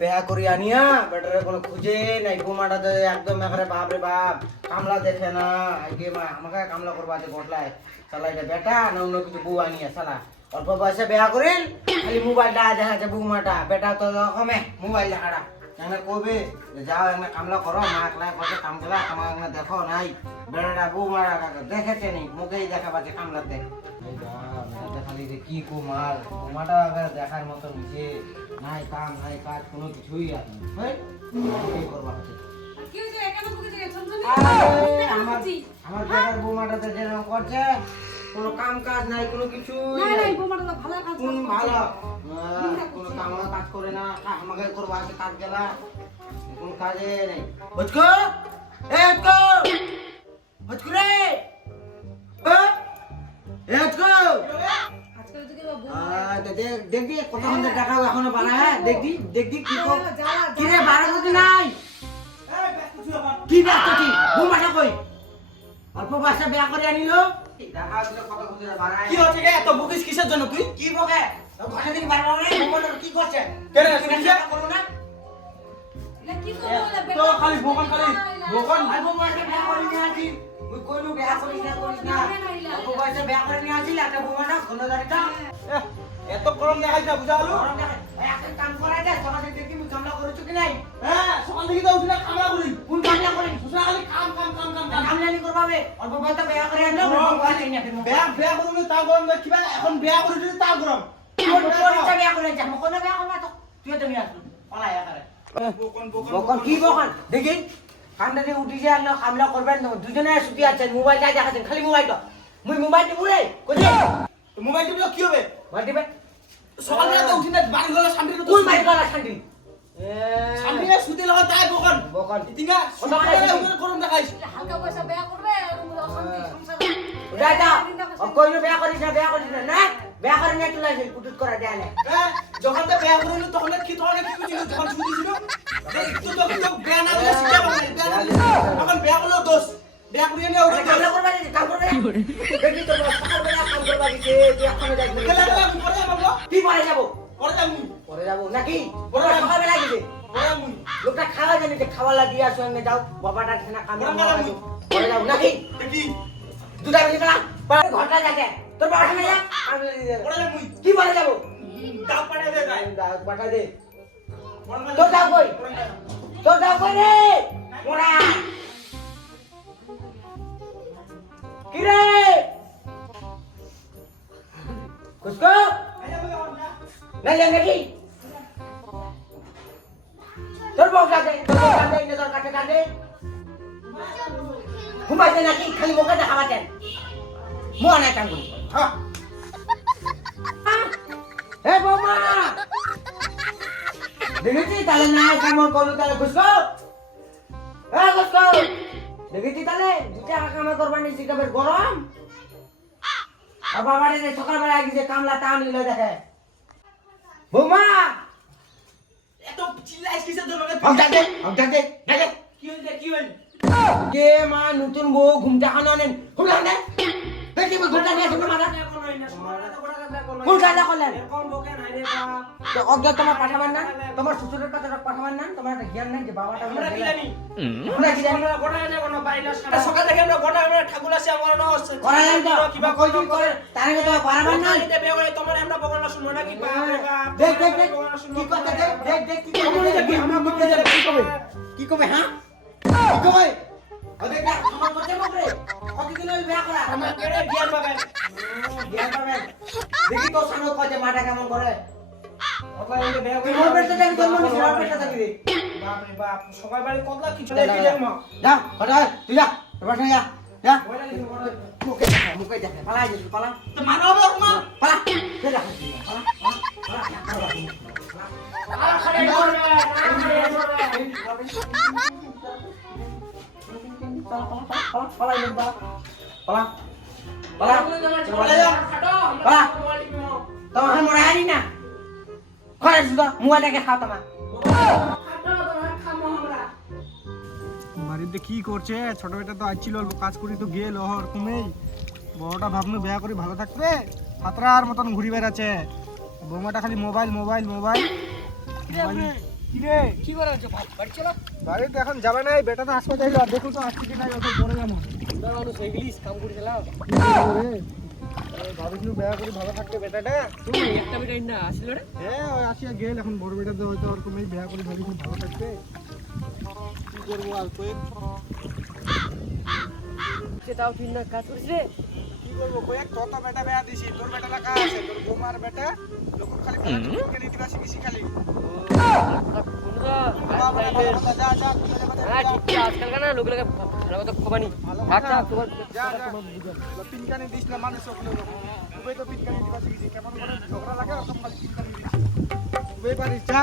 বেহা করি আনিয়া বেটারে কোনো খুঁজে নাই বৌমাটা তো একদম একেবারে বাপ রে বাপ কামলা দেখে না আগে মা আমাকে কামলা করবা আছে বটলায় শালা এটা বেটা না অন্য কিছু বউ আনিয়া শালা অল্প বয়সে বেহা করেন খালি মোবাইলটা দেখা যাচ্ছে বৌমাটা বেটা তো কমে মোবাইল দেখাটা এখানে কবে যাও এখানে কামলা করো মা একলা করছে কাম করা আমার এখানে দেখো নাই বেটাটা বৌমারা দেখেছে নি মুখেই দেখা পাচ্ছে কামলা দেখ খালি কি কুমার বৌমাটা দেখার মতো নিচে নাই কাম নাই কাজ কোনো কিছুই আছে কি করবা হচ্ছে আমার বেটার বৌমাটাতে যেরকম করছে কোনো কাম কাজ নাই কোনো কিছু কোন ভালো কোনো কাম কাজ করে না আমাকে করবা আছে কাজ গেলা কোনো কাজে নেই বুঝকো এ বুঝকো রে দেখবি কত সুন্দর টাকা এখনো বানায় দেখবি দেখবি কি রে বাড়াতে নাই কি ব্যস্ত কি বৌমাটা কই অল্প বয়সে বিয়া করে আনিলো কি হচ্ছে রে এত বকিস কিসের জন্য তুই কি বকে ঘরে দিন বারবার নাই বৌমাটা কি করছে কেন শুনছিস করো না তো খালি বকন আর বৌমাকে বিয়া করে নিয়ে আসি ওই কইলো বিয়া করিস না অল্প বয়সে বিয়া করে নিয়ে আসি একটা বৌমাটা ঘন দাঁড়িটা এত গরম দেখাই না বুঝা হলো একটা কাম করা যায় সকালে দেখি মুই কামলা করেছো কি নাই হ্যাঁ সকাল থেকে তো উঠি না কামলা করি কোন কামলা করি সুসা খালি কাম কামলানি করবাবে অল্প বয়সে বিয়া করে আনলো বেয়া করুন তা গরম দেখিবা এখন বেয়া করি যদি তা গরম বিয়া করে যাবো কোন বিয়া করবা তো তুই তুমি আসবি পালাই একারে বকন কি বকন দেখি কামলানি উঠিছে আনলো কামলা করবেন দুজনে সুতি আছেন মোবাইল চাই দেখাচ্ছেন খালি মোবাইল মুই মোবাইল দিব রে কই মোবাইল টিপলে কি হবে মোবাইল দিবে সকালবেলা তো উঠি না বাড়ি গলা শান্তি তো কোন মাইল গলা শান্তি শান্তি সুতি লাগা তাই বকন ইতিনা সকালবেলা উঠে গরম দেখাইছ হালকা পয়সা বেয়া করবে অশান্তি সংসার দাদা কইলো বিয়া করিস না না বিয়া করে নিয়ে চলে আসি কুটুট করা যায় না হ্যাঁ যখন তো বেয়া করিল তখন কি ছিল যখন ছুটি ছিল তো বেয়া না দিলে শিখা পাবে এখন বেয়া করলো দোষ বেয়া করিয়ে নিয়ে উঠে কামলা করবা কাম করবে দেখি তো সকালবেলা কাম করবা দিছে তুই এখনো যাই খেলা পরে যাবো কি পরে যাব পরে যাবো নাকি পরে যাবো। সকালবেলা গেছে পরে যাবো লোকটা খাওয়া জানি যে খাওয়া লাগিয়ে সঙ্গে যাও বাবাটা খানা কামলা পরে যাবো নাকি দেখি দুটা বেজে পেলা ঘন্টা যাকে তোর বাবা সামনে যা পরে যাবো কি বলে যাবো দাও পাঠিয়ে দে তাই পাঠা দে তোর যাও কই রে মোরা কি রে কুসকো নাই যাই নাকি তোর বউ কাটে তোর কাটে ঘুমাইছে নাকি খালি মুখে দেখাবাতেন মুখ নাই কাম করি হে বৌমা দেখেছি তাহলে নাই কেমন করলো তাহলে ঘুসকো দেখেছি তাহলে দুটা কামা করবার নিচ্ছি কেবল গরম আর বাবারে যে সকালবেলা গেছে কামলা তা নিলে দেখে বৌমা এত চিল্লাইছ কিসের জন্য ডাকে কি হইছে কে মা নতুন বউ ঘুমটা খানো নেন ঘুমটা খানে দেখি ঘুমটা নিয়ে আসবে মারা কোন কাজা করলেন তো অজ্ঞ তোমার পাঠাবেন না তোমার শ্বশুরের কথা পাঠাবেন না তোমার একটা জ্ঞান নাই যে বাবাটা আমরা কি জানি আমরা কি জানি গোটা জানি কোন বাইলা সকাল থেকে আমরা গোটা আমরা ঠাকুর আছে আমার না করা যায় তো কিবা কই দিন করে তার আগে তো পারাবেন না দেবে বলে তোমার আমরা বকনা শুনবো না কি দেখ কি কথা দেখ কি কবে আমার মুখে যাবে কি কবে হ্যাঁ কি কবে ওদের না আমার কথা বলবে কতদিন হল বিয়া করা আমার কেড়ে জ্ঞান পাবেন দেখি তো সানো কয় যে মাটা কেমন করে ওখানে যে বেয়া তুই মোর পেটে থাকি তোর মনে সোনার পেটে থাকি রে বাপ রে বাপ সবাই বাড়ি কতলা কিছু দেখি দেখ মা যা হটা তুই যা তোমার সঙ্গে যা মুখে দেখা পালা যাই পালা তো মানব মা পালা কে দেখা আর খালি করবে তোমার মনে হয় না খরচ মোবাইলটাকে খাও তোমার বাড়িতে কি করছে ছোট বেটা তো আসছিল অল্প কাজ করি তো গেল ওরকমই বড়টা ভাবনু বিয়া করে ভালো থাকবে হাতরার মতন ঘুরি বেড়াচ্ছে বৌমাটা খালি মোবাইল মোবাইল মোবাইল কি রে কি করে আছো ভাই বাড়ি চলো বাড়িতে এখন যাবে না, এই বেটা তো হাসপাতালে যাবে, দেখো তো আসছে কি নাই, ওকে পরে যাবো। তোর মানুষ ইংলিশ কাম করেছিলাম ভাবিস বেয়া করে ভালো থাকতে বেটাটা। তুমি একটা মিনিট না আসলো রে হ্যাঁ ওই আসিয়া গেল, এখন বড় বেটাতে হয়তো ওরকম এই বেয়া করে ভাবিস ভালো থাকতে। কি করবো আর কয়েক, সে তাও ঠিক না কাজ করিস রে কি করবো কয়েক, তোর তো বেটা বেয়া দিছি, তোর বেটা লাগা আছে, তোর বৌমার বেটা লোক খালি কে নিতে পারছি বেশি খালি। বাবা, যা যা হ্যাঁ ঠিক আছে আজকাল না লোক লাগে ভালো কথা খবানি থাক থাক তোমার যা যা পিনকানি দিস না মানুষ সকলে, তুই তো পিনকানি দিবা শিখেছি, কেমন করে ঝগড়া লাগে ওরকম খালি পিনকানি দিস, তুই পারিস যা।